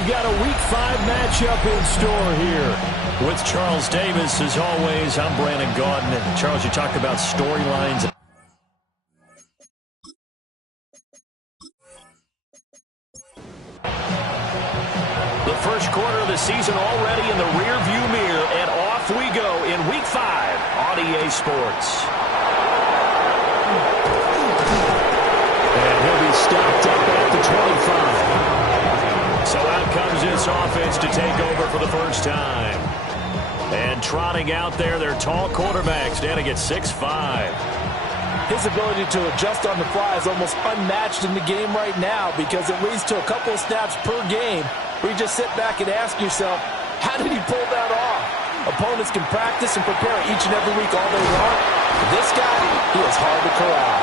we've got a Week 5 matchup in store here. With Charles Davis, as always, I'm Brandon Gaudin. And Charles, you talked about storylines. The first quarter of the season already in the rearview mirror, and off we go in Week 5 on EA Sports. And he'll be stopped up at the 25. So out comes this offense to take over for the first time. And trotting out there, their tall quarterback standing at 6'5". His ability to adjust on the fly is almost unmatched in the game right now, because it leads to a couple of snaps per game where you just sit back and ask yourself, how did he pull that off? Opponents can practice and prepare each and every week all they want. But this guy, he is hard to corral.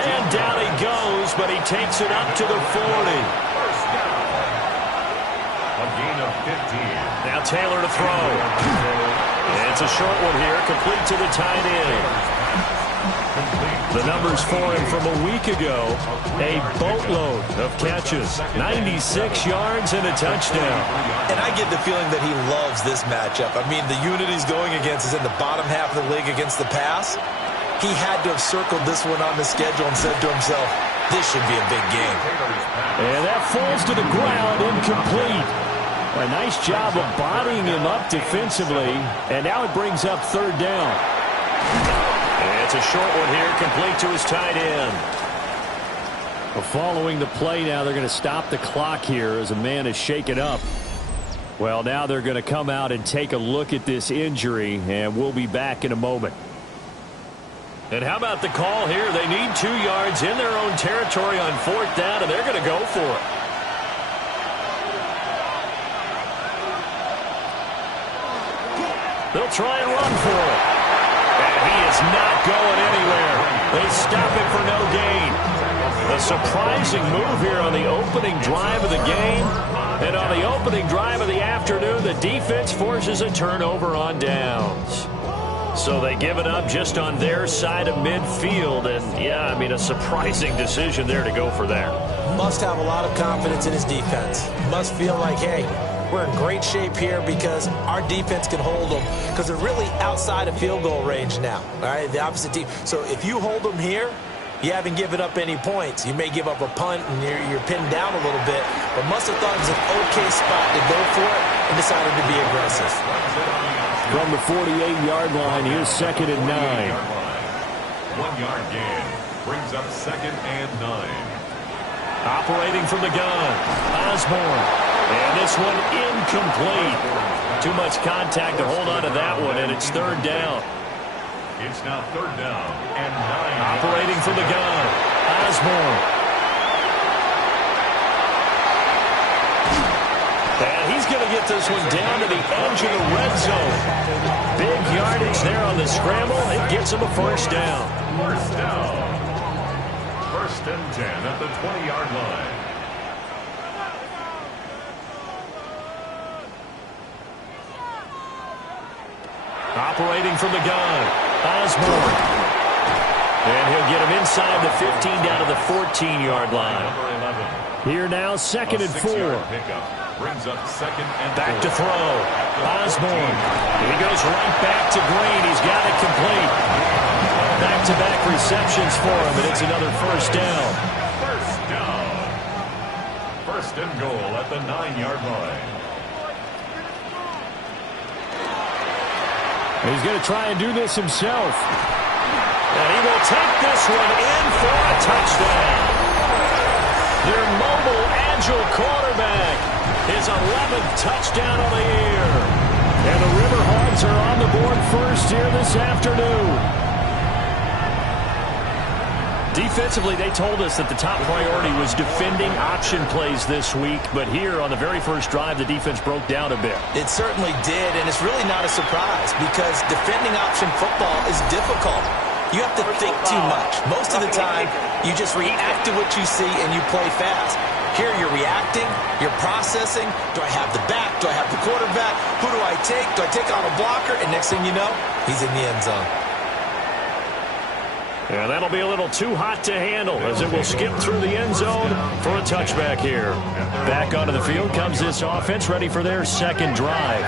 And down he goes, but he takes it up to the 40. A gain of 15. Now Taylor to throw. It's a short one here, complete to the tight end. The numbers for him from a week ago, a boatload of catches, 96 yards and a touchdown. And I get the feeling that he loves this matchup. I mean, the unit he's going against is in the bottom half of the league against the pass. He had to have circled this one on the schedule and said to himself, this should be a big game. And that falls to the ground, incomplete. A nice job of bodying him up defensively, and now it brings up third down. And it's a short one here, complete to his tight end. Well, following the play now, they're going to stop the clock here as a man is shaken up. Well, now they're going to come out and take a look at this injury, and we'll be back in a moment. And how about the call here? They need 2 yards in their own territory on fourth down, and they're going to go for it. They'll try and run for it. And he is not going anywhere. They stop him for no gain. A surprising move here on the opening drive of the game. And on the opening drive of the afternoon, the defense forces a turnover on downs. So they give it up just on their side of midfield. And, yeah, I mean, a surprising decision there to go for that. Must have a lot of confidence in his defense. Must feel like, hey, we're in great shape here because our defense can hold them, because they're really outside of field goal range now. All right, the opposite team. So if you hold them here, you haven't given up any points. You may give up a punt and you're pinned down a little bit, but must have thought it was an okay spot to go for it and decided to be aggressive. From the 48-yard line, here's 2nd and 9. 1 yard gain brings up 2nd and 9. Operating from the gun, Osborne. And this one incomplete. Too much contact to hold on to that one, and it's third down. It's now 3rd down and 9. Operating from the gun, Osborne. And he's going to get this one down to the edge of the red zone. Big yardage there on the scramble. It gets him a first down. First down. 1st and 10 at the 20-yard line. Operating from the gun, Osborne. And he'll get him inside the 15 down to the 14-yard line. Here now, 2nd and 4. Brings up 2nd and 4. Back to throw, Osborne. He goes right back to Green. He's got it complete. Back-to-back receptions for him, and it's another first down. First down. 1st and goal at the 9-yard line. He's going to try and do this himself. And he will take this one in for a touchdown. Their mobile, agile quarterback. His 11th touchdown of the year. And the Riverhawks are on the board first here this afternoon. Defensively, they told us that the top priority was defending option plays this week, but here on the very first drive, the defense broke down a bit. It certainly did, and it's really not a surprise because defending option football is difficult. You have to think too much. Most of the time, you just react to what you see and you play fast. Here you're reacting, you're processing. Do I have the back? Do I have the quarterback? Who do I take? Do I take on a blocker? And next thing you know, he's in the end zone. And that'll be a little too hot to handle as it will skip through the end zone for a touchback here. Back onto the field comes this offense, ready for their second drive.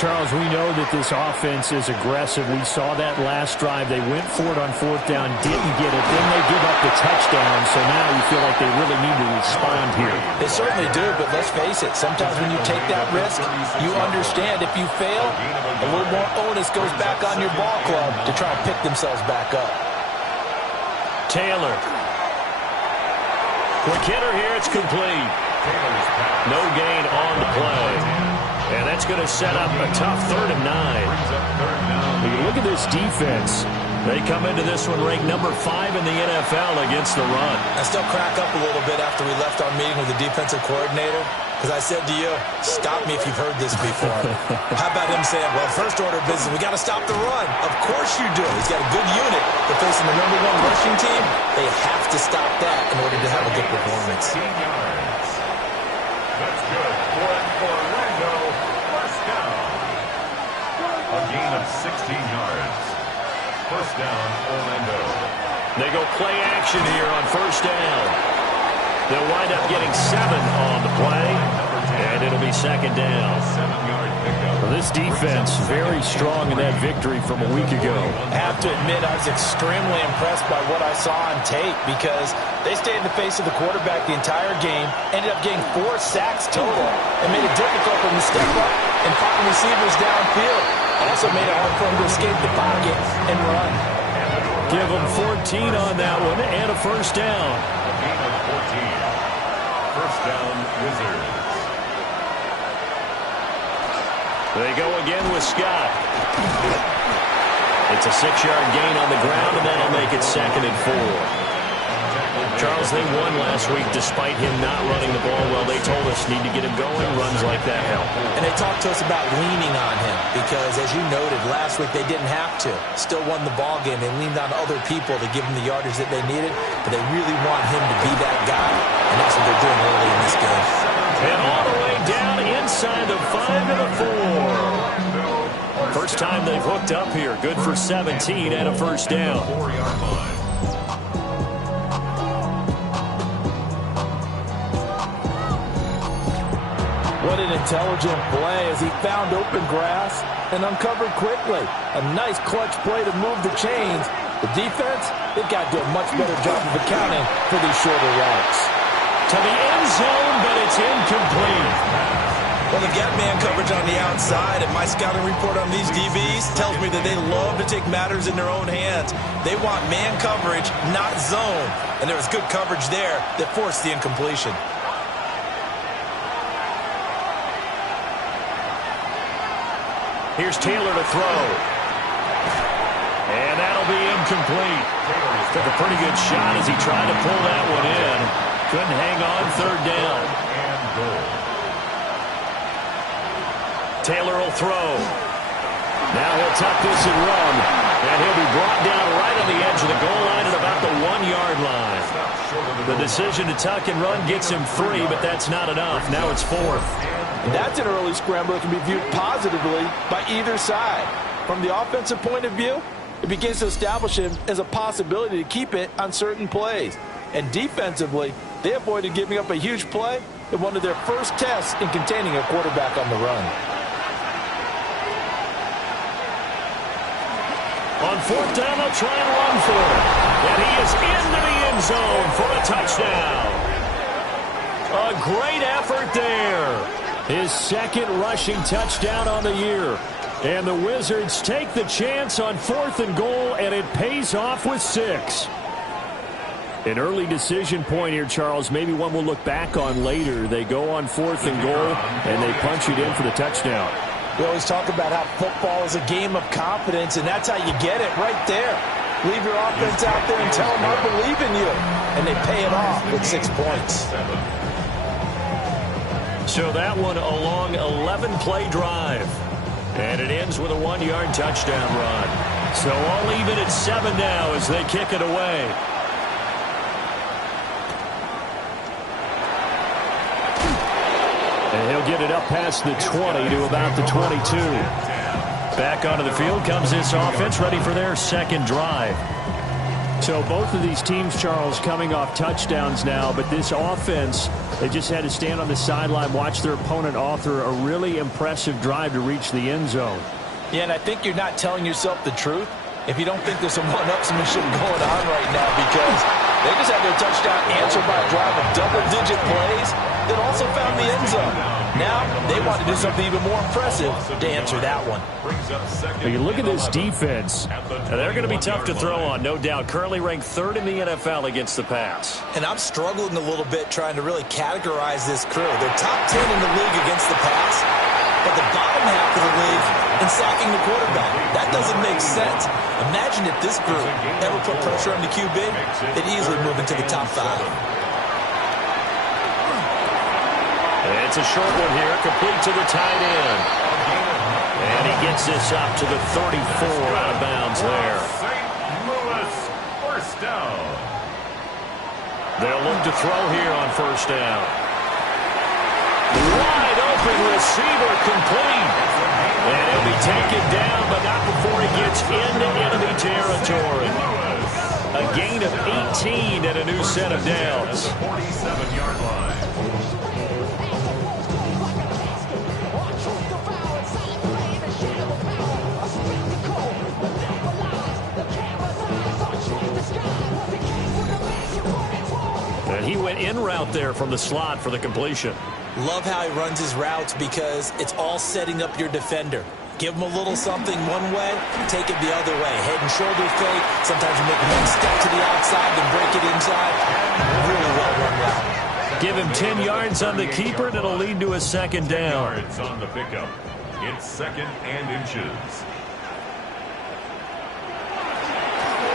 Charles, we know that this offense is aggressive. We saw that last drive. They went for it on fourth down, didn't get it. Then they give up the touchdown, so now you feel like they really need to respond here. They certainly do, but let's face it. Sometimes when you take that risk, you understand if you fail, a little more onus goes back on your ball club to try and pick themselves back up. Taylor. Quick hitter here. It's complete. No gain on the play. And that's going to set up a tough 3rd and 9. When you look at this defense, they come into this one ranked number 5 in the NFL against the run. I still crack up a little bit after we left our meeting with the defensive coordinator, because I said to you, stop me if you've heard this before. How about him saying, well, first order of business, we got to stop the run. Of course you do. He's got a good unit. They're facing the number 1 rushing team. They have to stop that in order to have a good performance. That's good. For Orlando, first down. A gain of 16 yards. First down, Orlando. They go play action here on first down. They'll wind up getting 7 on the play, and it'll be second down. 7-yard pickup. well, this defense very strong in that victory from a week ago. I have to admit, I was extremely impressed by what I saw on tape because they stayed in the face of the quarterback the entire game, ended up getting 4 sacks total, and made it difficult for him to step up and find receivers downfield. Also made it hard for him to escape the pocket and run. Give them 14 on that one and a first down. A gain of 14. First down, Wizards. They go again with Scott. It's a 6-yard gain on the ground, and that'll make it 2nd and 4. Charles, they won last week despite him not running the ball well. They told us need to get him going. Runs like that help. And they talked to us about leaning on him because, as you noted, last week they didn't have to. Still won the ball game. They leaned on other people to give them the yardage that they needed, but they really want him to be that guy, and that's what they're doing early in this game. And all the way down inside the 5 and a 4. First time they've hooked up here. Good for 17 and a first down. 4-yard line. What an intelligent play as he found open grass and uncovered quickly. A nice clutch play to move the chains. The defense, they've got to do a much better job of accounting for these shorter routes. To the end zone, but it's incomplete. Well, they've got man coverage on the outside, and my scouting report on these DBs tells me that they love to take matters in their own hands. They want man coverage, not zone. And there was good coverage there that forced the incompletion. Here's Taylor to throw. And that'll be incomplete. Took a pretty good shot as he tried to pull that one in. Couldn't hang on, 3rd down. And goal. Taylor will throw. Now he'll tuck this and run. And he'll be brought down right on the edge of the goal line at about the 1-yard line. The decision to tuck and run gets him 3, but that's not enough. Now it's 4th. And that's an early scramble that can be viewed positively by either side. From the offensive point of view, it begins to establish him as a possibility to keep it on certain plays. And defensively, they avoided giving up a huge play in one of their first tests in containing a quarterback on the run. On 4th down, they'll try and run for it. And he is into the end zone for a touchdown. A great effort there. His 2nd rushing touchdown on the year. And the Wizards take the chance on 4th and goal, and it pays off with 6. An early decision point here, Charles. Maybe one we'll look back on later. They go on 4th and goal, and they punch it in for the touchdown. We always talk about how football is a game of confidence, and that's how you get it right there. Leave your offense out there and tell them, I believe in you. And they pay it off with 6 points. So that one a long 11-play drive. And it ends with a 1-yard touchdown run. So all even at 7 now as they kick it away. And he'll get it up past the 20 to about the 22. Back onto the field comes this offense, ready for their 2nd drive. So both of these teams, Charles, coming off touchdowns now, but this offense, they just had to stand on the sideline, watch their opponent author a really impressive drive to reach the end zone. Yeah, and I think you're not telling yourself the truth if you don't think there's some one-upsmanship going on right now, because they just had their touchdown answered by a drive of double-digit plays that also found the end zone. Now they want to do something even more impressive to answer that one. You look at this defense. They're going to be tough to throw on, no doubt. Currently ranked 3rd in the NFL against the pass. And I'm struggling a little bit trying to really categorize this crew. They're top 10 in the league against the pass, but the bottom half of the league in sacking the quarterback. That doesn't make sense. Imagine if this group ever put pressure on the QB, they'd easily move into the top 5. It's a short one here, complete to the tight end. And he gets this up to the 34, out of bounds there. St. Louis, first down. They'll look to throw here on first down. Wide open receiver, complete. And he'll be taken down, but not before he gets into enemy territory. A gain of 18 and a new set of downs. 47-yard line. And he went in route there from the slot for the completion. Love how he runs his routes because it's all setting up your defender. Give him a little something one way, take it the other way. Head and shoulder fake. Sometimes you make one step to the outside, then break it inside. Really well run route. Give him 10 yards on the keeper, and it'll lead to a second down. Yards on the pickup. It's 2nd and inches.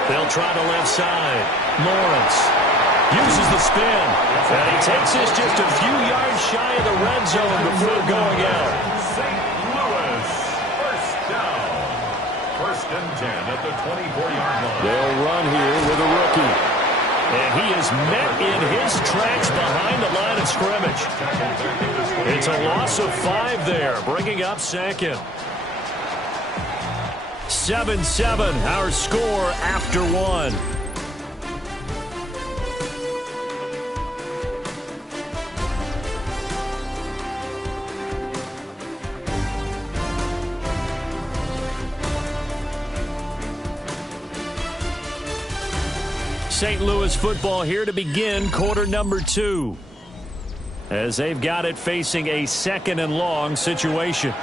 They'll try the left side. Lawrence uses the spin. And he takes this just a few yards shy of the red zone before going out. St. Louis, first down. 1st and 10 at the 24-yard line. They'll run here with a rookie. And he is met in his tracks behind the line of scrimmage. It's a loss of 5 there, bringing up 2nd. 7-7, our score after 1. St. Louis football here to begin quarter number 2. As they've got it facing a 2nd and long situation.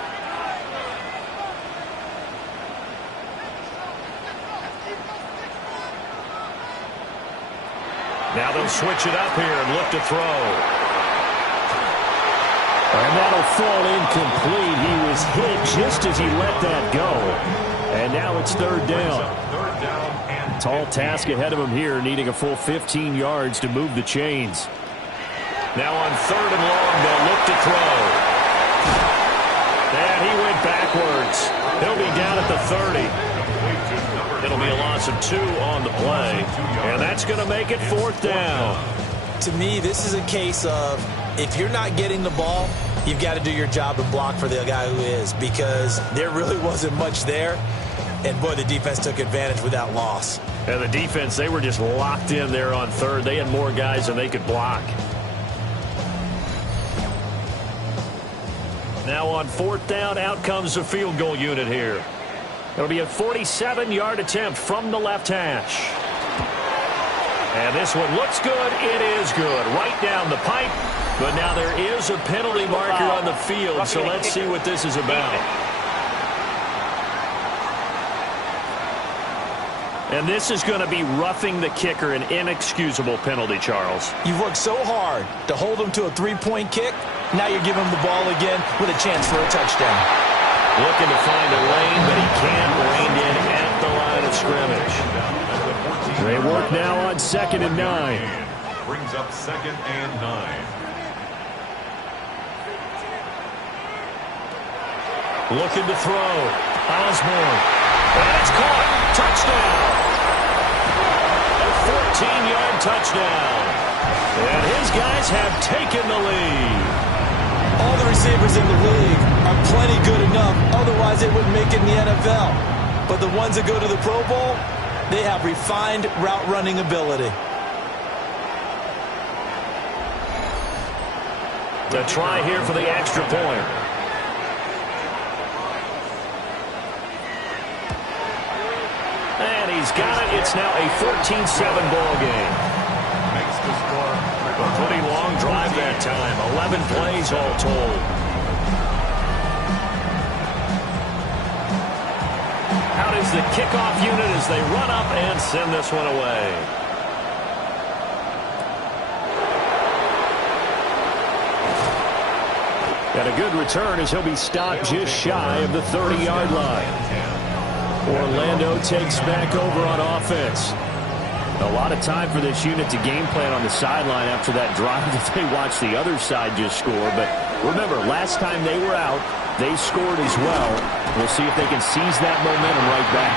Now they'll switch it up here and look to throw. And that'll fall incomplete. He was hit just as he let that go. And now it's 3rd down. Tall task ahead of him here, needing a full 15 yards to move the chains. Now on 3rd and long, they'll look to throw. And he went backwards. He'll be down at the 30. It'll be a loss of 2 on the play. And that's going to make it 4th down. To me, this is a case of if you're not getting the ball, you've got to do your job and block for the guy who is, because there really wasn't much there. And, boy, the defense took advantage with that loss. And the defense, they were just locked in there on 3rd. They had more guys than they could block. Now on 4th down, out comes the field goal unit here. It'll be a 47-yard attempt from the left hash. And this one looks good. It is good. Right down the pipe. But now there is a penalty marker on the field, so let's see what this is about. And this is going to be roughing the kicker, an inexcusable penalty, Charles. You've worked so hard to hold him to a 3-point kick. Now you're giving him the ball again with a chance for a touchdown. Looking to find a lane, but he can't rein in at the line of scrimmage. They work now on 2nd and 9. Brings up 2nd and 9. Looking to throw. Osborne. And it's caught. Touchdown. A 14-yard touchdown. And his guys have taken the lead. All the receivers in the league are plenty good enough. Otherwise, they wouldn't make it in the NFL. But the ones that go to the Pro Bowl, They have refined route running ability. To try here for the extra point. And he's got it. It's now a 14-7 ball game. Makes the score. A pretty long drive that time. 11 plays all told. Out is the kickoff unit as they run up and send this one away. And a good return as he'll be stopped just shy of the 30-yard line. Orlando takes back over on offense. A lot of time for this unit to game plan on the sideline after that drive that they watched the other side just score. But remember, last time they were out, they scored as well. We'll see if they can seize that momentum right back.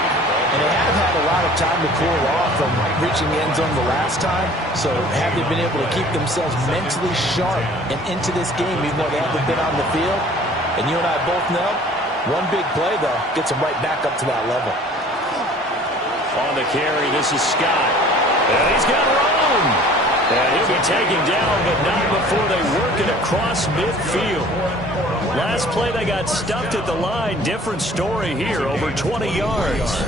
And they have had a lot of time to cool off from reaching the end zone the last time. So have they been able to keep themselves mentally sharp and into this game even though they haven't been on the field? And you and I both know, one big play, though, gets them right back up to that level. On the carry, this is Scott. And he's got Rhog. And he'll be taken down, but not before they work it across midfield. Last play, they got stuffed at the line. Different story here, over 20 yards.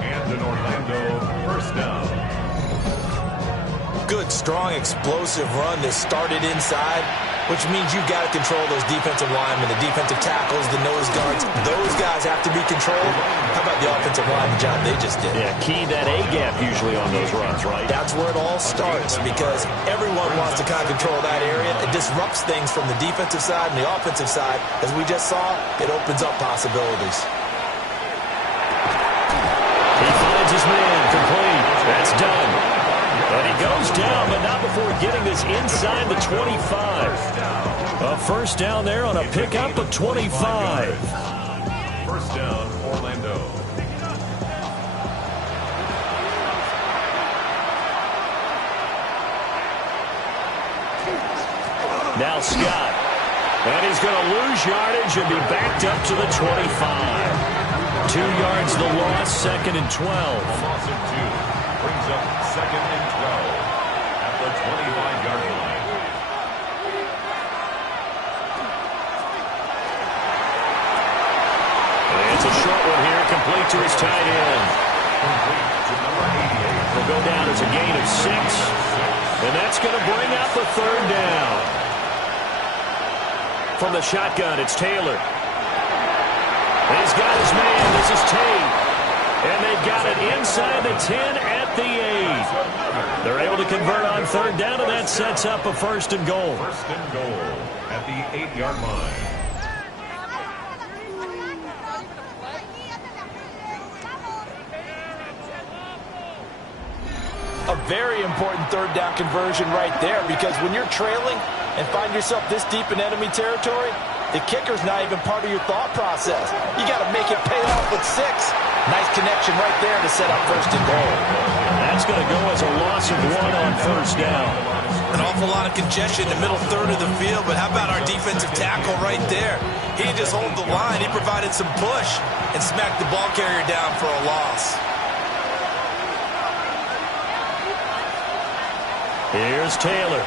And an Orlando first down. Good, strong, explosive run that started inside, which means you've got to control those defensive linemen, the defensive tackles, the nose guards. Those guys have to be controlled. How about the offensive line, the job they just did? Yeah, key that A-gap usually on those runs, right? That's where it all starts because everyone wants to kind of control that area. It disrupts things from the defensive side and the offensive side. As we just saw, it opens up possibilities. He finds his man, complete. That's done. And he goes down, but not before getting this inside the 25. A first down there on a pickup of 25. First down, Orlando. Now Scott. And he's going to lose yardage and be backed up to the 25. 2 yards the loss, second and 12. Loss of 2. Brings up second and 12 at the 25-yard line. And it's a short one here, complete to his tight end. Complete to number 88. Will go down as a gain of 6. And that's going to bring up the third down. From the shotgun, it's Taylor. And he's got his man. This is Tate. And they've got it inside the 10 at the 8. They're able to convert on third down, and that sets up a first and goal. First and goal at the 8-yard line. A very important third down conversion right there because when you're trailing and find yourself this deep in enemy territory, the kicker's not even part of your thought process. You got to make it pay off with 6. Nice connection right there to set up first and goal. That's going to go as a loss of 1 on first down. An awful lot of congestion in the middle third of the field, but how about our defensive tackle right there? He didn't just hold the line. He provided some push and smacked the ball carrier down for a loss. Here's Taylor.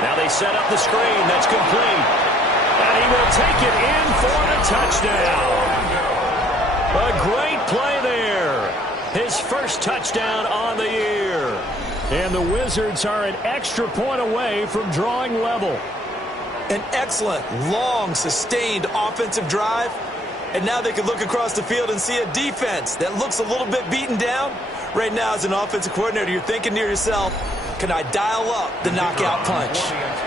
Now they set up the screen. That's complete. And he will take it in for the touchdown. A great play there. His first touchdown on the year. And the Wizards are an extra point away from drawing level. An excellent, long, sustained offensive drive. And now they can look across the field and see a defense that looks a little bit beaten down. Right now, as an offensive coordinator, you're thinking to yourself, can I dial up the knockout punch?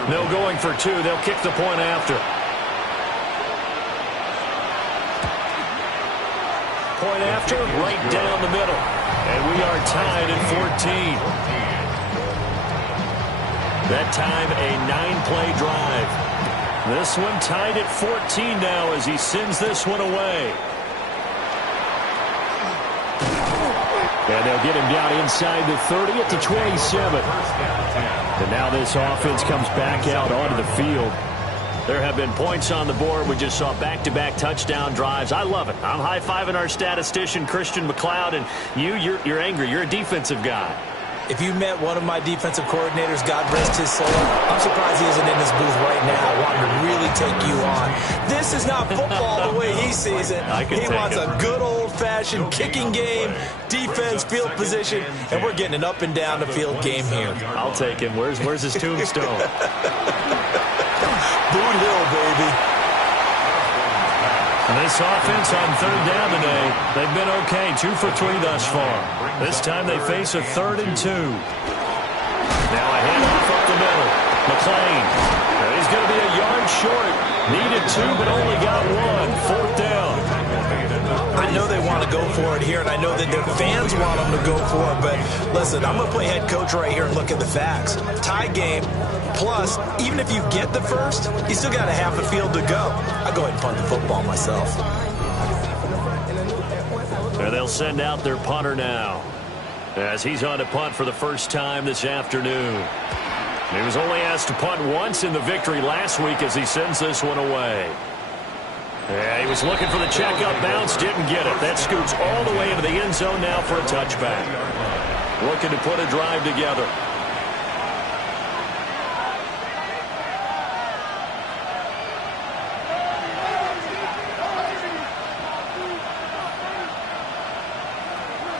No going for 2. They'll kick the point after. Point after, right down the middle. And we are tied at 14. That time, a 9-play drive. This one tied at 14 now as he sends this one away. And they'll get him down inside the 30 at the 27. And now this offense comes back out onto the field. There have been points on the board. We just saw back-to-back touchdown drives. I love it. I'm high-fiving our statistician, Christian McLeod, and you're angry. You're a defensive guy. If you met one of my defensive coordinators, God rest his soul, I'm surprised he isn't in this booth right now wanting to really take you on. This is not football the way he sees it. He wants a good old-fashioned kicking game, defense, field position, and we're getting an up-and-down-the-field game here. I'll take him. Where's his tombstone? Boot Hill, baby. And this offense on third down today, they've been okay, 2 for 3 thus far. This time they face a 3rd and 2. Now a handoff up the middle. McLean. He's going to be a yard short. Needed 2, but only got 1. 4th down. I know they want to go for it here, and I know that their fans want them to go for it, but listen, I'm going to play head coach right here and look at the facts. Tie game, plus, even if you get the first, you still got a half a field to go. I'll go ahead and punt the football myself. And they'll send out their punter now, as he's on to punt for the first time this afternoon. He was only asked to punt once in the victory last week as he sends this one away. Yeah, he was looking for the check-up bounce, didn't get it. That scoots all the way into the end zone now for a touchback. Looking to put a drive together.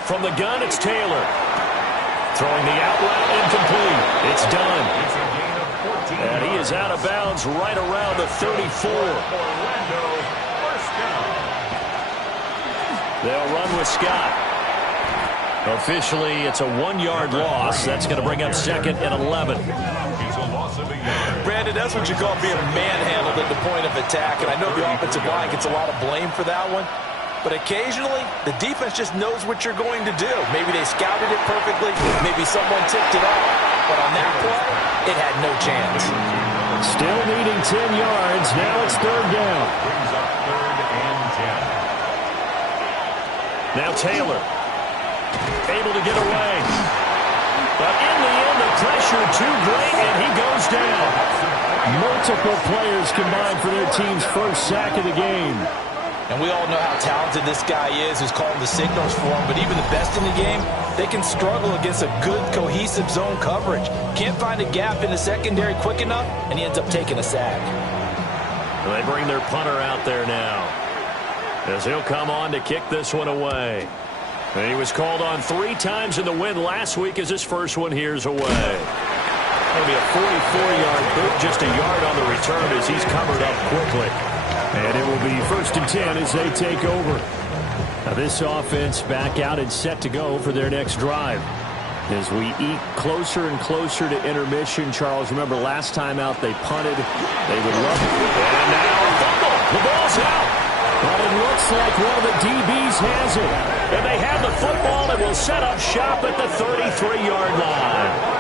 From the gun, it's Taylor. Throwing the out route incomplete. It's done. And he is out of bounds right around the 34. They'll run with Scott. Officially, it's a 1-yard loss. That's going to bring up 2nd and 11. Brandon, that's what you call being manhandled at the point of attack. And I know the offensive line gets a lot of blame for that one. But occasionally, the defense just knows what you're going to do. Maybe they scouted it perfectly. Maybe someone tipped it off. But on that play, it had no chance. Still needing 10 yards. Now it's 3rd down. Brings up 3rd and 10. Now Taylor. Able to get away. But in the end, the pressure too great, and he goes down. Multiple players combined for their team's first sack of the game. And we all know how talented this guy is who's calling the signals for him. But even the best in the game, they can struggle against a good, cohesive zone coverage. Can't find a gap in the secondary quick enough, and he ends up taking a sack. Well, they bring their punter out there now, as he'll come on to kick this one away. And he was called on 3 times in the win last week as his first one here's away. It'll be a 44-yard boot, just a yard on the return as he's covered up quickly. And it will be 1st and 10 as they take over. Now this offense back out and set to go for their next drive. As we eat closer and closer to intermission, Charles, remember last time out they punted. They would love it. And now a fumble. The ball's out. But it looks like one of the DBs has it. And they have the football and will set up shop at the 33-yard line.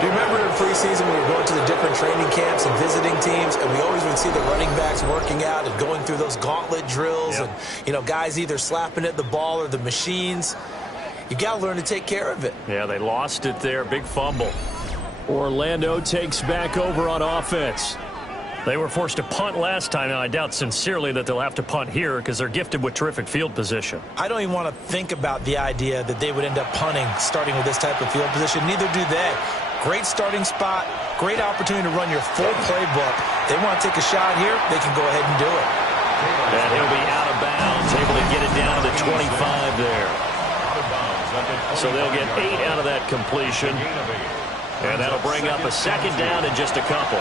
Do you remember in preseason we were going to the different training camps and visiting teams, and we always would see the running backs working out and going through those gauntlet drills, and, you know, guys either slapping at the ball or the machines. You got to learn to take care of it. Yeah, they lost it there. Big fumble. Orlando takes back over on offense. They were forced to punt last time, and I doubt sincerely that they'll have to punt here because they're gifted with terrific field position. I don't even want to think about the idea that they would end up punting starting with this type of field position. Neither do they. Great starting spot, great opportunity to run your full playbook. They want to take a shot here, they can go ahead and do it. And he'll be out of bounds, able to get it down to the 25 there. So they'll get 8 out of that completion. And that'll bring up a 2nd down in just a couple.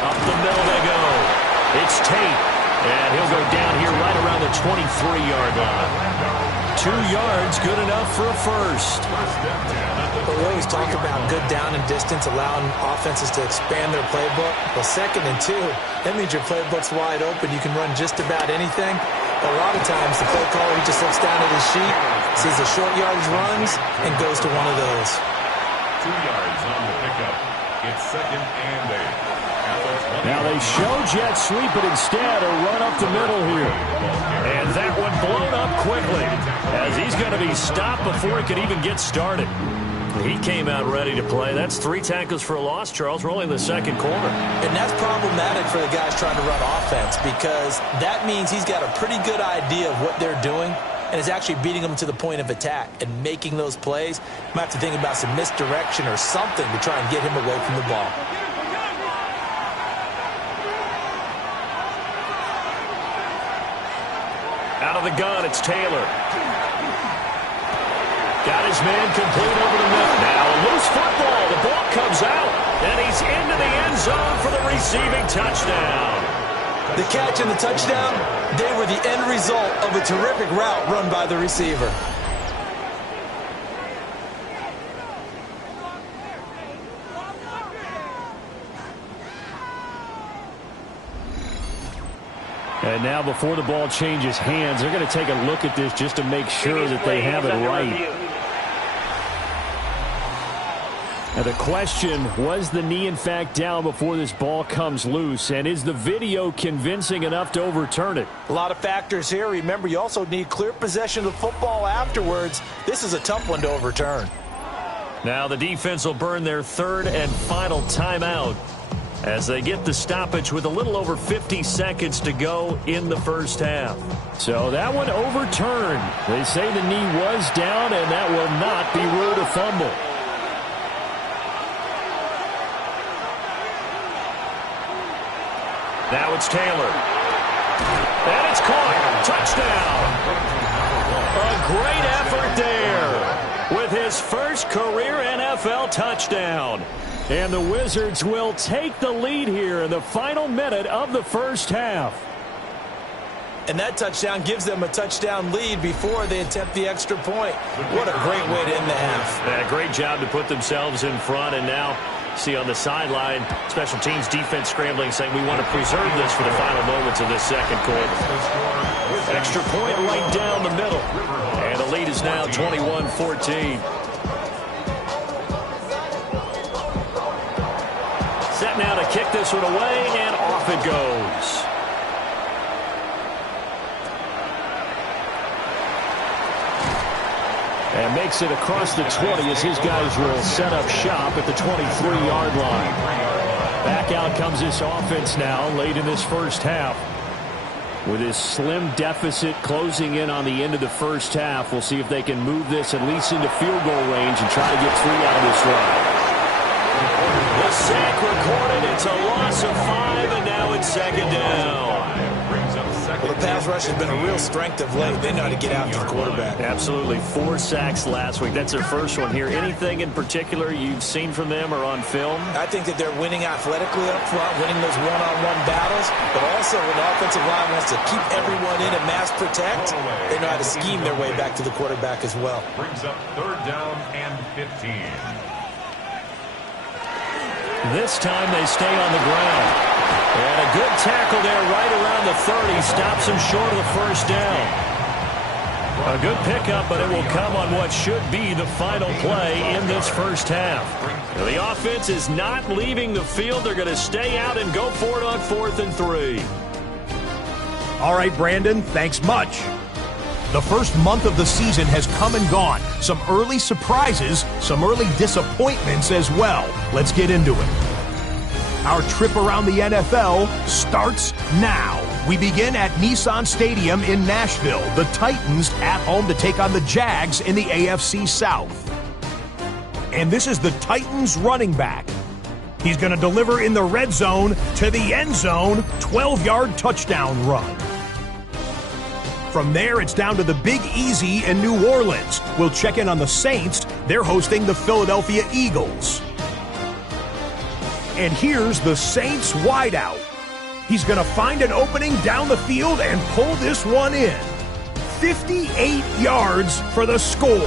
Up the middle they go. It's Tate. And he'll go down here right around the 23-yard line. 2 yards, good enough for a first. But we always talk about good down and distance, allowing offenses to expand their playbook. Well, 2nd and 2, that means your playbook's wide open. You can run just about anything. But a lot of times, the play caller, he just looks down at his sheet, sees the short yardage runs, and goes to one of those. 2 yards on the pickup. It's 2nd and 8. Now they show jet sweep, but instead a run up the middle here. And that one blown up quickly as he's he's going to be stopped before he could even get started. He came out ready to play. That's 3 tackles for a loss, Charles. We're only in the second quarter. And that's problematic for the guys trying to run offense because that means he's got a pretty good idea of what they're doing and is actually beating them to the point of attack and making those plays. Might have to think about some misdirection or something to try and get him away from the ball. Out of the gun, it's Taylor. Got his man complete over the middle. Now a loose football. The ball comes out, and he's into the end zone for the receiving touchdown. The catch and the touchdown, they were the end result of a terrific route run by the receiver. And now before the ball changes hands, they're going to take a look at this just to make sure that they have it right. Now the question, was the knee in fact down before this ball comes loose? And is the video convincing enough to overturn it? A lot of factors here. Remember, you also need clear possession of the football afterwards. This is a tough one to overturn. Now the defense will burn their 3rd and final timeout as they get the stoppage with a little over 50 seconds to go in the first half. So that one overturned. They say the knee was down, and that will not be ruled a fumble. Now it's Taylor. And it's caught. Touchdown. A great effort there with his first career NFL touchdown. And the Wizards will take the lead here in the final minute of the first half. And that touchdown gives them a touchdown lead before they attempt the extra point. What a great way to end the half. Yeah, great job to put themselves in front. And now, see on the sideline, special teams defense scrambling, saying we want to preserve this for the final moments of this second quarter. Extra point right down the middle. And the lead is now 21-14. Set now to kick this one away, and off it goes. And makes it across the 20 as his guys will set up shop at the 23-yard line. Back out comes this offense now late in this first half. With his slim deficit closing in on the end of the first half, we'll see if they can move this at least into field goal range and try to get 3 out of this drive. The sack recorded. It's a loss of 5, and now it's second down. Well, the pass rush has been a real strength of late. They know how to get after the quarterback. Absolutely. 4 sacks last week. That's their first one here. Anything in particular you've seen from them or on film? I think that they're winning athletically up front, winning those one-on-one battles, but also when the offensive line wants to keep everyone in and mass protect, they know how to scheme their way back to the quarterback as well. Brings up 3rd down and 15. This time they stay on the ground. And a good tackle there right around the 30. Stops him short of the first down. A good pickup, but it will come on what should be the final play in this first half. The offense is not leaving the field. They're going to stay out and go for it on 4th and 3. All right, Brandon, thanks much. The first month of the season has come and gone. Some early surprises, some early disappointments as well. Let's get into it. Our trip around the NFL starts now. We begin at Nissan Stadium in Nashville. The Titans at home to take on the Jags in the AFC South. And this is the Titans running back. He's going to deliver in the red zone to the end zone, 12-yard touchdown run. From there, it's down to the Big Easy in New Orleans. We'll check in on the Saints. They're hosting the Philadelphia Eagles. And here's the Saints wideout. He's going to find an opening down the field and pull this one in. 58 yards for the score.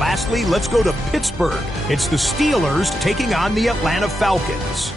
Lastly, let's go to Pittsburgh. It's the Steelers taking on the Atlanta Falcons.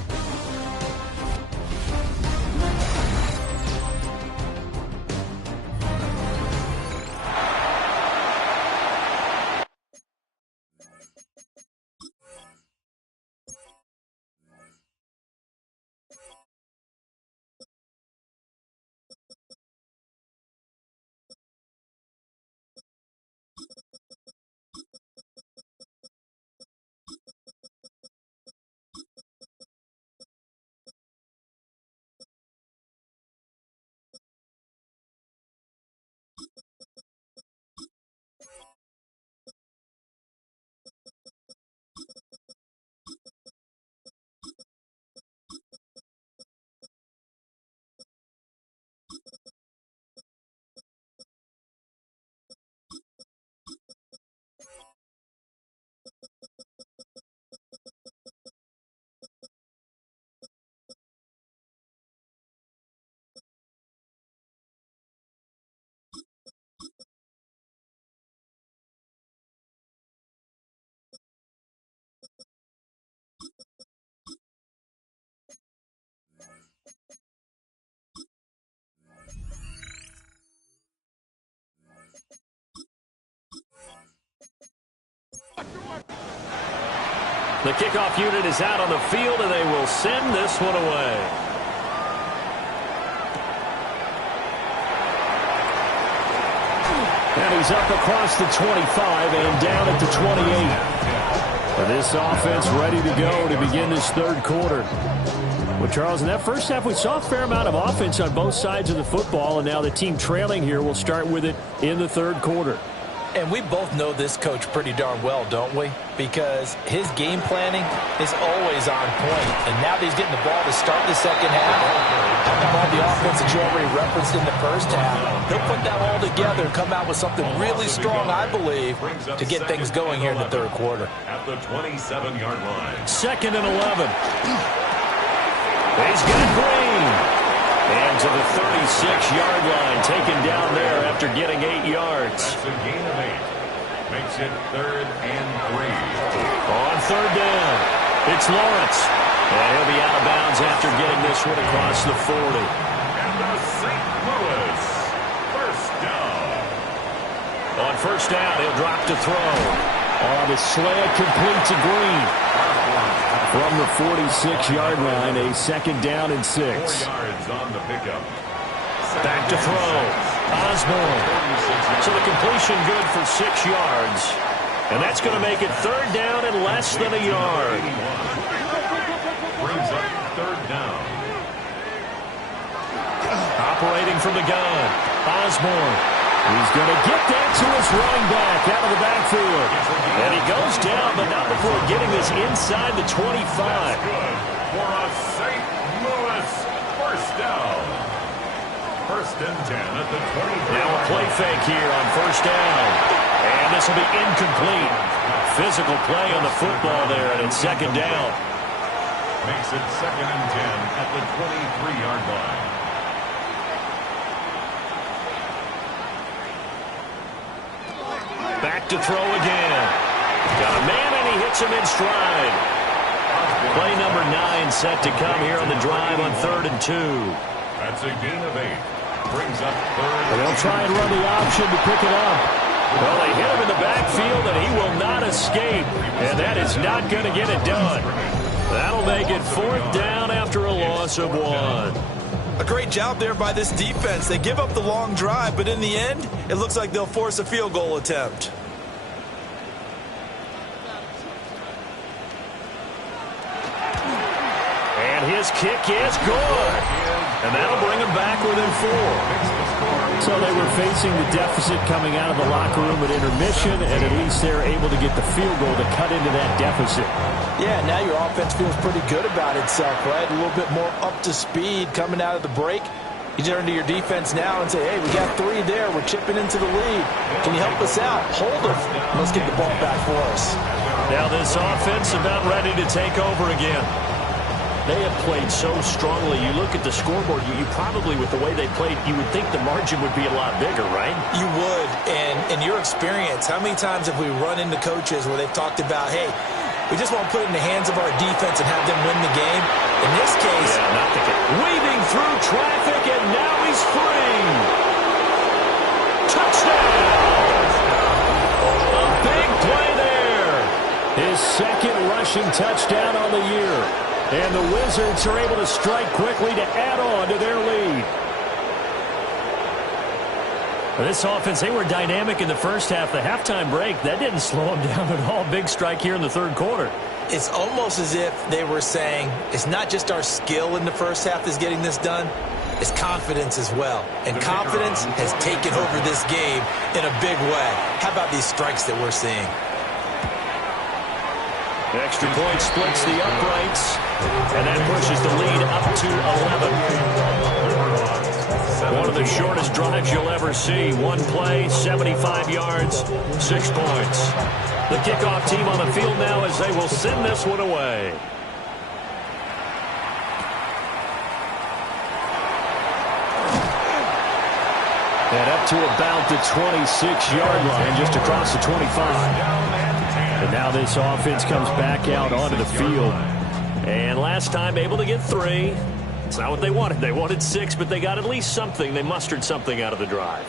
The kickoff unit is out on the field, and they will send this one away. And he's up across the 25 and down at the 28. But this offense ready to go to begin this third quarter. Well, Charles, in that first half, we saw a fair amount of offense on both sides of the football, and now the team trailing here will start with it in the third quarter. And we both know this coach pretty darn well, don't we? Because his game planning is always on point. And now that he's getting the ball to start the second half, how about all the offense that you already referenced in the first half? He'll put that all together and come out with something really strong, I believe, to get things going here in the third quarter. At the 27-yard line. 2nd and 11. He's got Green. And to the 36-yard line, taken down there after getting 8 yards. That's a gain of 8. Makes it 3rd and 3. On 3rd down, it's Lawrence. And he'll be out of bounds after getting this one across the 40. And the St. Louis first down. On 1st down, he'll drop to throw. On the slant, complete to Green. From the 46-yard line, a 2nd down and 6. 4 yards on the pickup. Back to throw. Osborne. So the completion good for 6 yards. And that's going to make it 3rd down and less than a yard. Brings up 3rd down. Operating from the gun. Osborne. He's going to get that to his running back out of the backfield. And he goes down, but not before getting this inside the 25. That's good for a St. Louis first down. 1st and 10 at the 23. Now a play fake here on 1st down. And this will be incomplete. Physical play on the football there, and it's 2nd down. Makes it 2nd and 10 at the 23-yard line. Back to throw again. Got a man, and he hits him in stride. Play number 9 set to come here on the drive on 3rd and 2. That's a gain of 8. Brings up 3rd. And they'll try and run the option to pick it up. Well, they hit him in the backfield, and he will not escape. And that is not going to get it done. That'll make it 4th down after a loss of 1. A great job there by this defense. They give up the long drive, but in the end, it looks like they'll force a field goal attempt. And his kick is good. And that'll bring him back within 4. So they were facing the deficit coming out of the locker room at intermission, and at least they're able to get the field goal to cut into that deficit. Yeah, now your offense feels pretty good about itself, right? A little bit more up to speed coming out of the break. You turn to your defense now and say, hey, we got 3 there. We're chipping into the lead. Can you help us out? Hold them. Let's get the ball back for us. Now this offense about ready to take over again. They have played so strongly. You look at the scoreboard, you probably, with the way they played, you would think the margin would be a lot bigger, right? You would. And in your experience, how many times have we run into coaches where they've talked about, hey, we just want to put it in the hands of our defense and have them win the game? In this case, weaving through traffic, and now he's free. Touchdown! A big play there. His 2nd rushing touchdown on the year. And the Wizards are able to strike quickly to add on to their lead. This offense, they were dynamic in the first half. The halftime break, that didn't slow them down at all. Big strike here in the 3rd quarter. It's almost as if they were saying, it's not just our skill in the first half that's getting this done, it's confidence as well. And confidence has taken over this game in a big way. How about these strikes that we're seeing? Extra point splits the uprights, and that pushes the lead up to 11. One of the shortest drives you'll ever see. One play, 75 yards, 6 points. The kickoff team on the field now as they will send this one away. And up to about the 26-yard line, just across the 25. And now this offense comes back out onto the field. And last time able to get 3. It's not what they wanted. They wanted 6, but they got at least something. They mustered something out of the drive.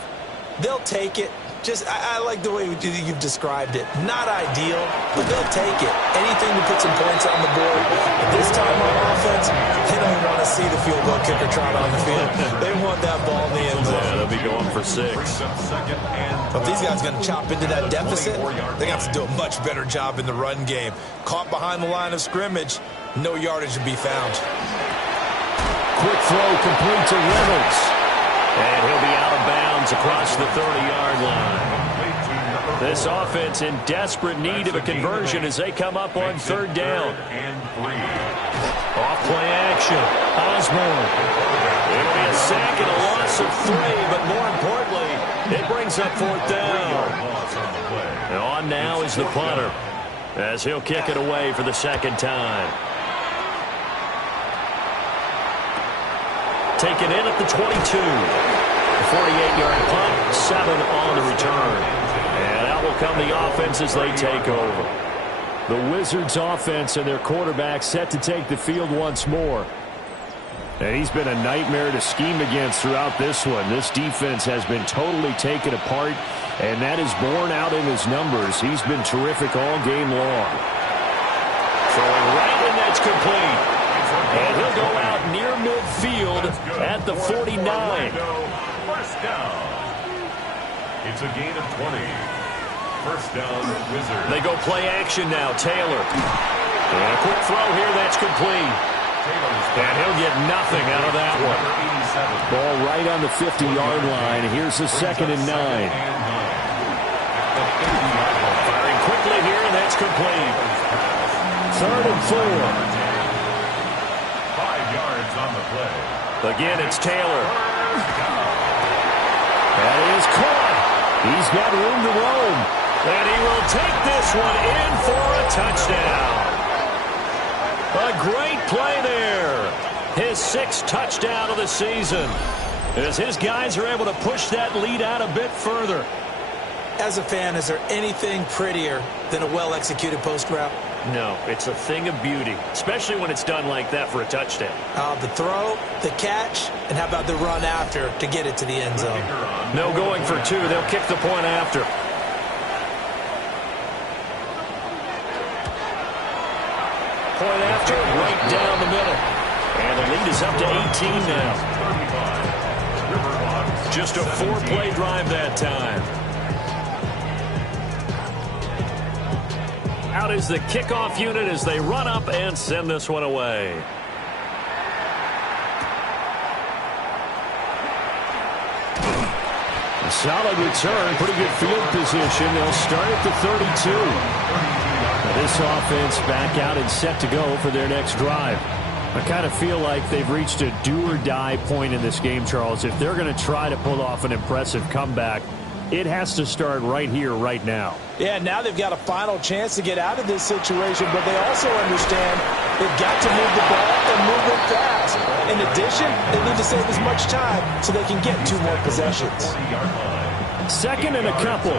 They'll take it. I like the way you've described it. Not ideal, but they'll take it. Anything to put some points on the board. But this time on offense, they don't want to see the field goal kicker trot on the field. They want that ball in the end zone. Yeah, they'll be going for 6. If these guys are going to chop into that deficit, they're going to have to do a much better job in the run game. Caught behind the line of scrimmage, no yardage to be found. Quick throw complete to Reynolds. And he'll be out of bounds across the 30-yard line. This offense in desperate need of a conversion as they come up on 3rd down. Off play action. Osborne. It'll be a sack and a loss of 3, but more importantly, it brings up 4th down. And on now is the punter as he'll kick it away for the 2nd time. Taken in at the 22. A 48-yard punt, 7 on the return. And out will come the offense as they take over. The Wizards offense and their quarterback set to take the field once more. And he's been a nightmare to scheme against throughout this one. This defense has been totally taken apart, and that is borne out in his numbers. He's been terrific all game long. Throwing right, and that's complete. And he'll go out near midfield at the 49. First down. It's a gain of 20. First down, Wizards. They go play action now. Taylor. And a quick throw here. That's complete. And he'll get nothing out of that one. Ball right on the 50-yard line. Here's the 2nd and 9. Firing quickly here, and that's complete. 3rd and 4. On the play. Again, it's Taylor. That is caught. He's got room to roam. And he will take this one in for a touchdown. A great play there. His 6th touchdown of the season. As his guys are able to push that lead out a bit further. As a fan, is there anything prettier than a well-executed post route? No, it's a thing of beauty, especially when it's done like that for a touchdown. The throw, the catch, and how about the run after to get it to the end zone? No going for 2. They'll kick the point after. Point after, right down the middle. And the lead is up to 18 now. Just a 4-play drive that time. Out is the kickoff unit as they run up and send this one away. A solid return, pretty good field position. They'll start at the 32. Now this offense back out and set to go for their next drive. I kind of feel like they've reached a do-or-die point in this game, Charles. If they're going to try to pull off an impressive comeback, it has to start right here, right now. Yeah, now they've got a final chance to get out of this situation, but they also understand they've got to move the ball and move it fast. In addition, they need to save as much time so they can get 2 more possessions. 2nd and a couple.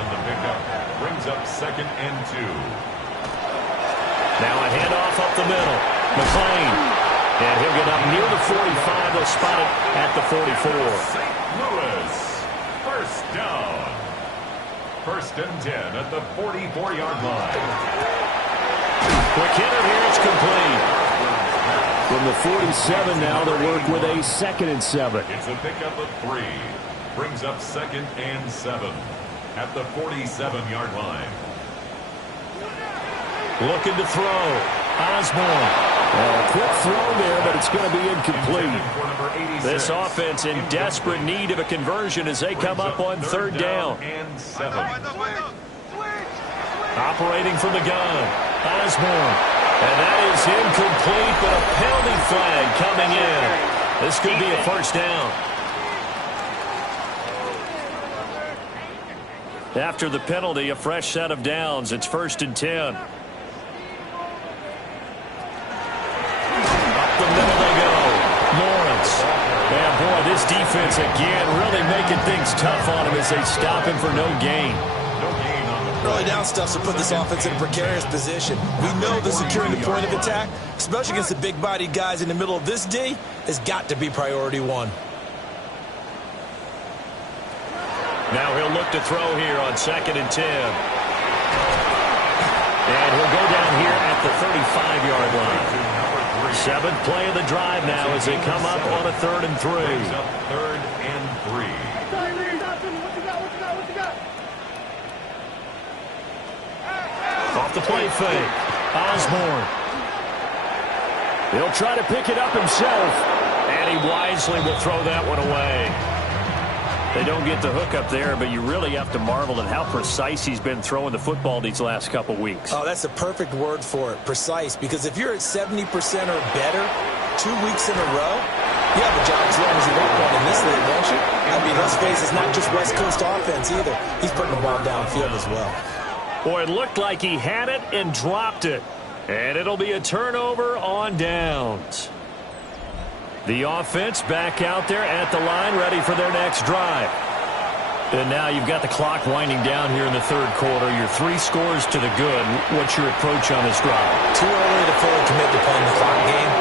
Brings up 2nd and 2. Now a handoff up the middle. McLean. And he'll get up near the 45. They'll spot it at the 44. St. Louis. First down. 1st and 10 at the 44-yard line. Quick hitter here. It's complete. From the 47 now, they'll work with a 2nd and 7. It's a pickup of 3. Brings up 2nd and 7 at the 47-yard line. Looking to throw. Osborne. A quick throw there, but it's going to be incomplete. This offense in desperate need of a conversion as they come up on 3rd down. And 7. Operating from the gun. Osborne. And that is incomplete, but a penalty flag coming in. This could be a 1st down. After the penalty, a fresh set of downs. It's 1st and 10. Boy, this defense again really making things tough on him as they stop him for no gain. Early down stuff to put this offense in a precarious position. We know that securing the point of attack, especially against the big-bodied guys in the middle of this D, has got to be priority 1. Now he'll look to throw here on 2nd and 10. And he'll go down here at the 35-yard line. 7th play of the drive now as they come up on a 3rd and 3. 3rd and 3. Off the play fake. Osborne. He'll try to pick it up himself. And he wisely will throw that one away. They don't get the hook up there, but you really have to marvel at how precise he's been throwing the football these last couple weeks. Oh, that's a perfect word for it, precise, because if you're at 70% or better 2 weeks in a row, you have a job as long as you want one in this league, don't you? I mean, let's face it, it's not just West Coast offense either. He's putting the ball downfield as well. Boy, it looked like he had it and dropped it. And it'll be a turnover on downs. The offense back out there at the line, ready for their next drive. And now you've got the clock winding down here in the 3rd quarter. You're 3 scores to the good. What's your approach on this drive? Too early to fully commit to playing the clock game.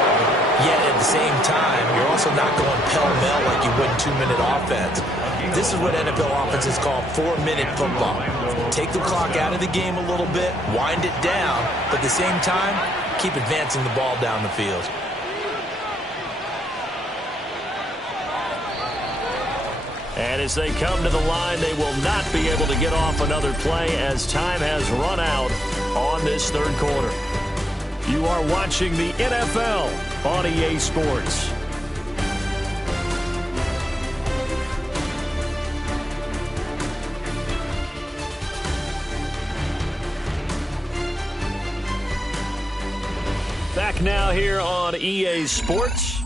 Yet at the same time, you're also not going pell-mell like you would in 2-minute offense. This is what NFL offenses call 4-minute football. Take the clock out of the game a little bit, wind it down, but at the same time, keep advancing the ball down the field. And as they come to the line, they will not be able to get off another play as time has run out on this 3rd quarter. You are watching the NFL on EA Sports. Back now here on EA Sports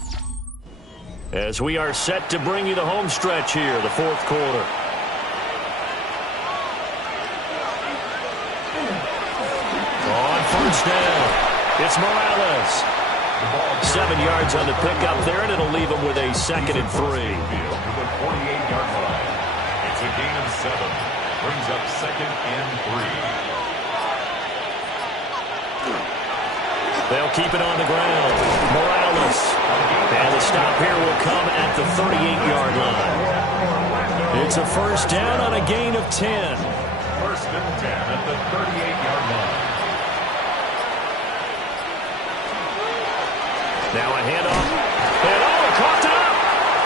as we are set to bring you the home stretch here, the 4th quarter. On 1st down, it's Morales. 7 yards on the pickup there, and it'll leave him with a 2nd and 3. To the 48-yard line. It's a gain of 7. Brings up 2nd and 3. They'll keep it on the ground. Morales. And the stop here will come at the 38-yard line. It's a 1st down on a gain of 10. 1st and 10 at the 38-yard line. Now a handoff. And oh, coughed it up.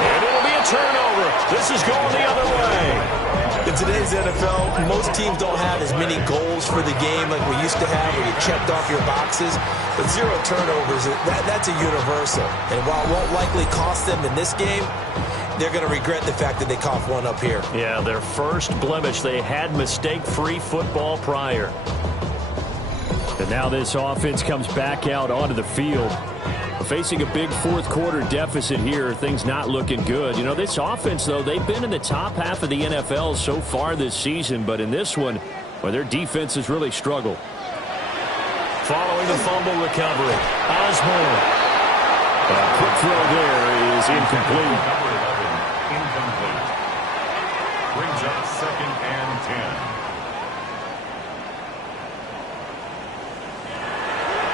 And it'll be a turnover. This is going the other way. In today's NFL, most teams don't have as many goals for the game like we used to have where you checked off your boxes. But 0 turnovers, that's a universal. And while it won't likely cost them in this game, they're going to regret the fact that they coughed one up here. Yeah, their first blemish. They had mistake-free football prior. And now this offense comes back out onto the field. Facing a big 4th quarter deficit here, things not looking good. You know, this offense, though, they've been in the top half of the NFL so far this season, but in this one, well, their defense has really struggled. Following the fumble recovery, Osborne. A quick throw there is incomplete. Number 11, incomplete. Brings up 2nd and 10.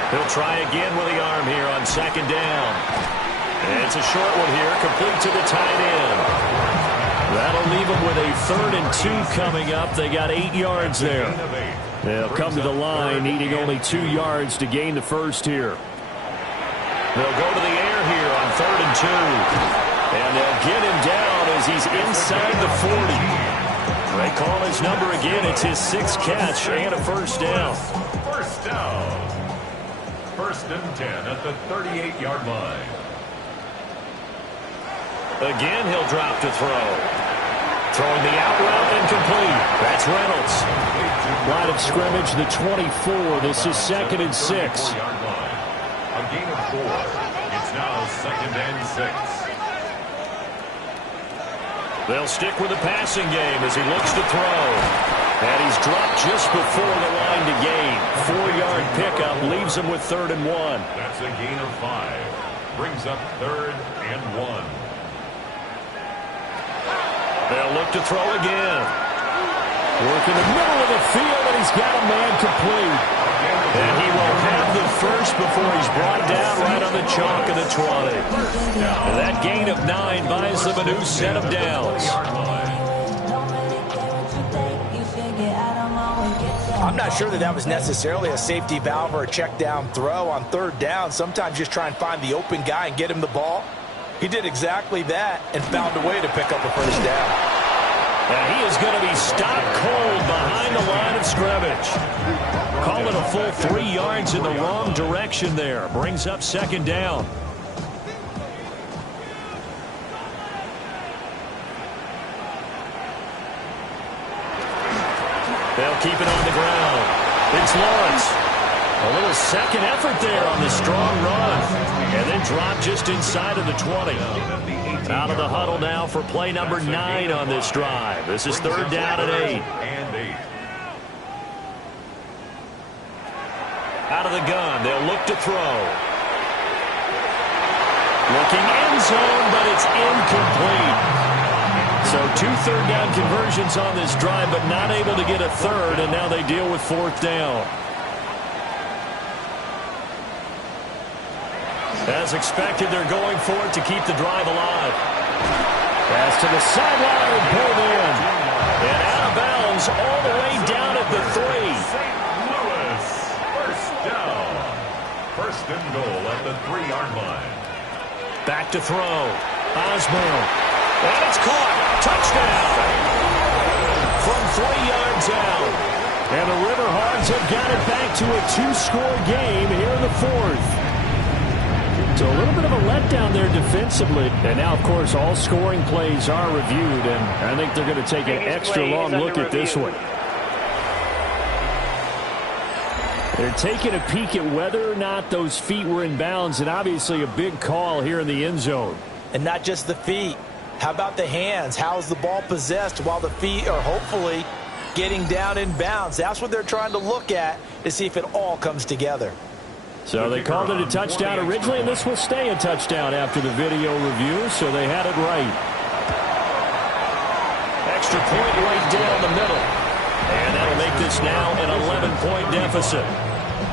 He'll try again with the arm here on 2nd down. And it's a short one here, complete to the tight end. That'll leave them with a 3rd and 2 coming up. They got 8 yards there. They'll come to the line, needing only 2 yards to gain the 1st here. They'll go to the air here on 3rd and 2. And they'll get him down as he's inside the 40. They call his number again. It's his 6th catch and a 1st down. 1st down. 1st and 10 at the 38-yard line. Again, he'll drop to throw. Throwing the out route incomplete. That's Reynolds. Line of scrimmage, the 24. This is 2nd and 6. A gain of 4. It's now 2nd and 6. They'll stick with the passing game as he looks to throw. And he's dropped just before the line to gain. 4-yard pickup leaves him with 3rd and 1. That's a gain of 5. Brings up 3rd and 1. They'll look to throw again. Work in the middle of the field, and he's got a man complete. And he will have the 1st before he's brought down right on the chalk of the 20. And that gain of 9 buys them a new set of downs. I'm not sure that was necessarily a safety valve or a check down throw on third down. Sometimes just try and find the open guy and get him the ball. He did exactly that and found a way to pick up a first down. And he is going to be stopped cold behind the line of scrimmage. Call it a full 3 yards in the wrong direction there. Brings up second down. They'll keep it on the ground. It's Lawrence. A little second effort there on the strong run. And then drop just inside of the 20. Out of the huddle now for play number 9 on this drive. This is third down and 8. Out of the gun, they'll look to throw. Looking end zone, but it's incomplete. So 2 third down conversions on this drive, but not able to get a third, and now they deal with fourth down. As expected, they're going for it to keep the drive alive. Pass to the sideline, pulled in. And out of bounds all the way down at the 3. St. Louis, first down. First and goal at the 3-yard line. Back to throw. Osborne. And it's caught. Touchdown. From 3 yards out. And the Riverhawks have got it back to a 2-score game here in the 4th. So a little bit of a letdown there defensively. And now, of course, all scoring plays are reviewed, and I think they're going to take an extra long look at this one. They're taking a peek at whether or not those feet were in bounds, and obviously a big call here in the end zone. And not just the feet. How about the hands? How's the ball possessed while the feet are hopefully getting down in bounds? That's what they're trying to look at to see if it all comes together. So they called it a touchdown originally, and this will stay a touchdown after the video review, so they had it right. Extra point right down the middle. And that'll make this now an 11-point deficit.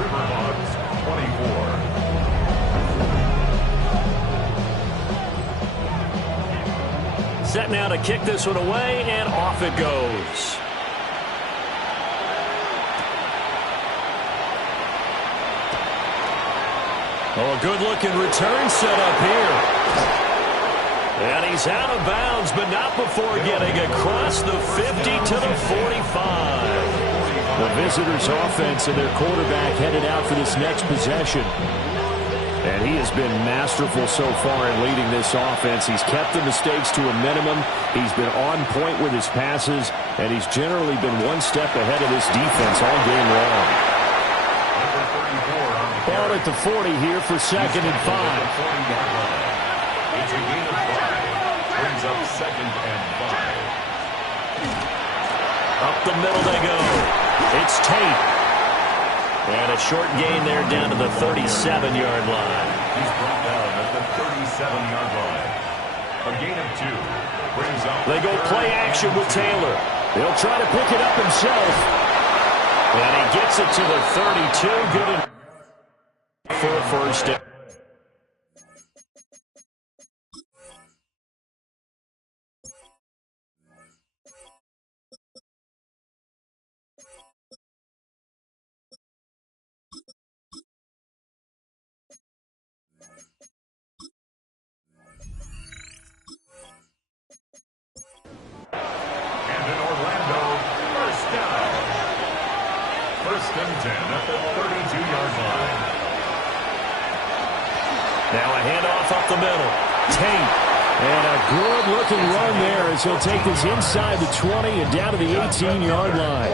Riverhawks 24. Set now to kick this one away, and off it goes. Oh, a good-looking return set up here. And he's out of bounds, but not before getting across the 50 to the 45. The visitors' offense and their quarterback headed out for this next possession. And he has been masterful so far in leading this offense. He's kept the mistakes to a minimum. He's been on point with his passes, and he's generally been one step ahead of this defense all game long. Ball at the 40 here for second and 5. It's a gain of 5. Brings up second and 5. Up the middle they go. It's Tate. And a short gain there down to the 37-yard line. He's brought down at the 37-yard line. A gain of 2. Brings up. They go play action with Taylor. He'll try to pick it up himself. And he gets it to the 32. Good enough for a first down. And in Orlando, first down. First and 10 at the 32-yard line. Now a handoff up the middle. Tate. And a good-looking run there as he'll take this inside the 20 and down to the 18-yard line.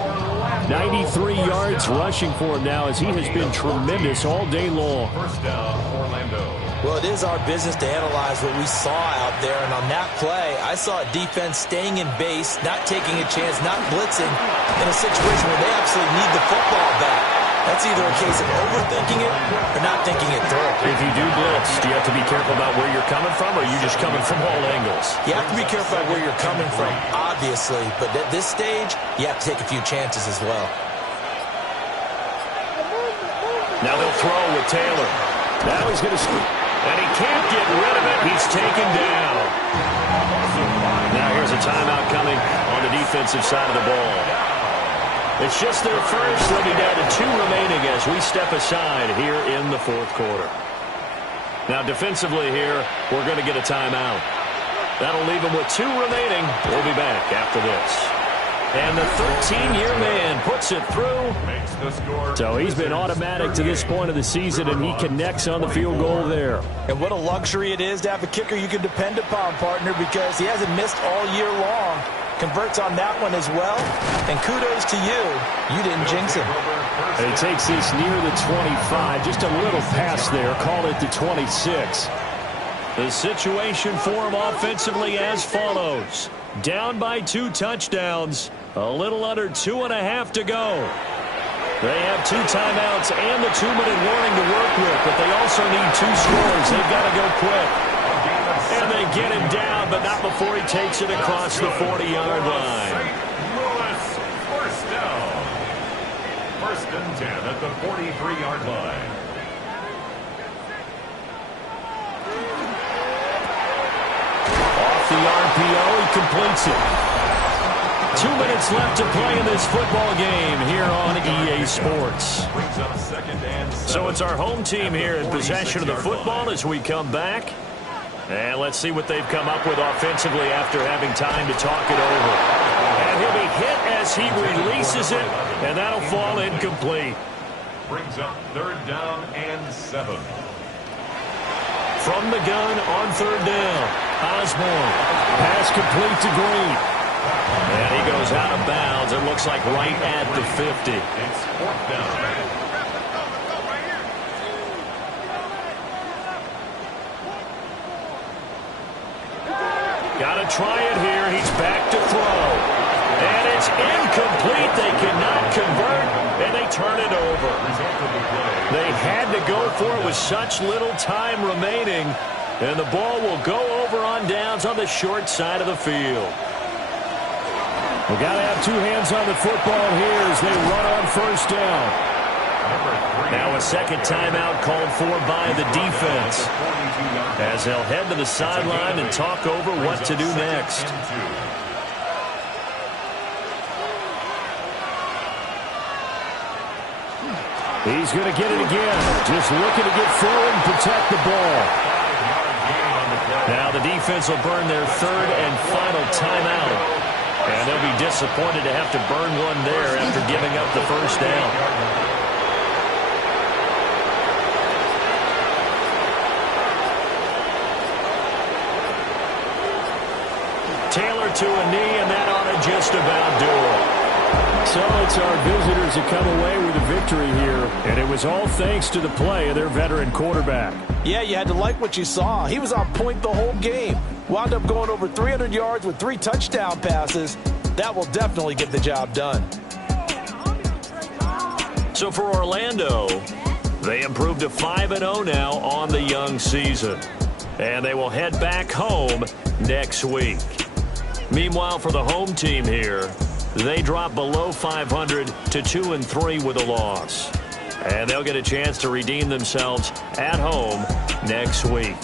93 yards rushing for him now as he has been tremendous all day long. First down, Orlando. Well, it is our business to analyze what we saw out there. And on that play, I saw a defense staying in base, not taking a chance, not blitzing in a situation where they absolutely need the football back. That's either a case of overthinking it or not thinking it through. If you do blitz, do you have to be careful about where you're coming from, or are you just coming from all angles? You have to be careful about where you're coming from, obviously. But at this stage, you have to take a few chances as well. Now they'll throw with Taylor. Now he's going to scoop. And he can't get rid of it. He's taken down. Now here's a timeout coming on the defensive side of the ball. It's just their first. They'll be down to 2 remaining as we step aside here in the fourth quarter. Now, defensively here, we're going to get a timeout. That'll leave them with 2 remaining. We'll be back after this. And the 13-year man puts it through. So he's been automatic to this point of the season, and he connects on the field goal there. And what a luxury it is to have a kicker you can depend upon, partner, because he hasn't missed all year long. Converts on that one as well. And kudos to you. You didn't jinx him. He takes this near the 25. Just a little pass there. Call it the 26. The situation for him offensively as follows. Down by 2 touchdowns. A little under 2.5 to go. They have 2 timeouts and the 2-minute warning to work with, but they also need 2 scores. They've got to go quick. And they get him down, but not before he takes it across the 40-yard line. First down. 1st and 10 at the 43-yard line. Off the RPO, he completes it. 2 minutes left to play in this football game here on EA Sports. So it's our home team here in possession of the football as we come back. And let's see what they've come up with offensively after having time to talk it over. And he'll be hit as he releases it, and that'll fall incomplete. Brings up 3rd down and 7. From the gun on 3rd down, Osborne. Pass complete to Green. And he goes out of bounds. It looks like right at the 50. It's 4th down. Got to try it here. He's back to throw. And it's incomplete. They cannot convert, and they turn it over. They had to go for it with such little time remaining. And the ball will go over on downs on the short side of the field. We've got to have 2 hands on the football here as they run on 1st down. Now a second timeout called for by the defense, as they'll head to the sideline and talk over what to do next. He's going to get it again. Just looking to get forward and protect the ball. Now the defense will burn their 3rd and final timeout. And they'll be disappointed to have to burn one there after giving up the 1st down. Taylor to a knee, and that ought to just about do it. So it's our visitors that come away with a victory here, and it was all thanks to the play of their veteran quarterback. Yeah, you had to like what you saw. He was on point the whole game. Wound up going over 300 yards with 3 touchdown passes. That will definitely get the job done. So for Orlando, they improved to 5-0 now on the young season. And they will head back home next week. Meanwhile, for the home team here, they drop below 500 to 2-3 with a loss. And they'll get a chance to redeem themselves at home next week.